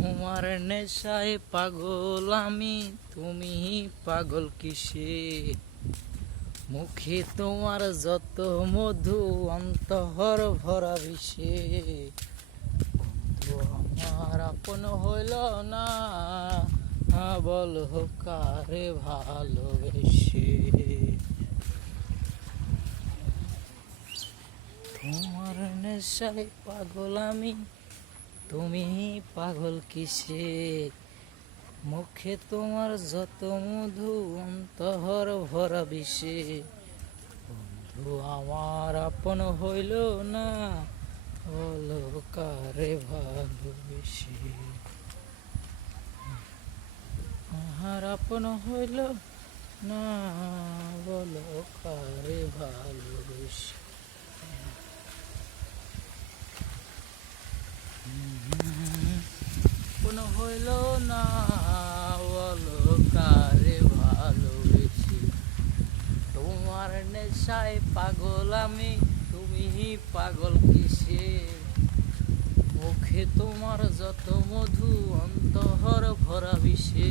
তোমার নেশায় পাগল আমি, তুমি পাগল কিসে? মুখে তোমার যত মধু, অন্তহর ভরা বিষে। বন্ধু আমার আপন হইল না, বল কারে ভালোবেসে। তোমার নেশায় পাগল আমি, তুমি পাগল কিসে? মুখে তোমার যত মধু, অন্তহর ভরা বিষে। বন্ধু আমার আপন হইল না, বলো কারে ভালোবেসে। আমার আপন হইল না, বলো কারে ভালোবেসে। কোনো হইল না, বলো কারে ভালোবেসে। তোমার নেশায় পাগল আমি, তুমি পাগল কিসে? মুখে তোমার যত মধু, অন্তহর ভরা বিষে।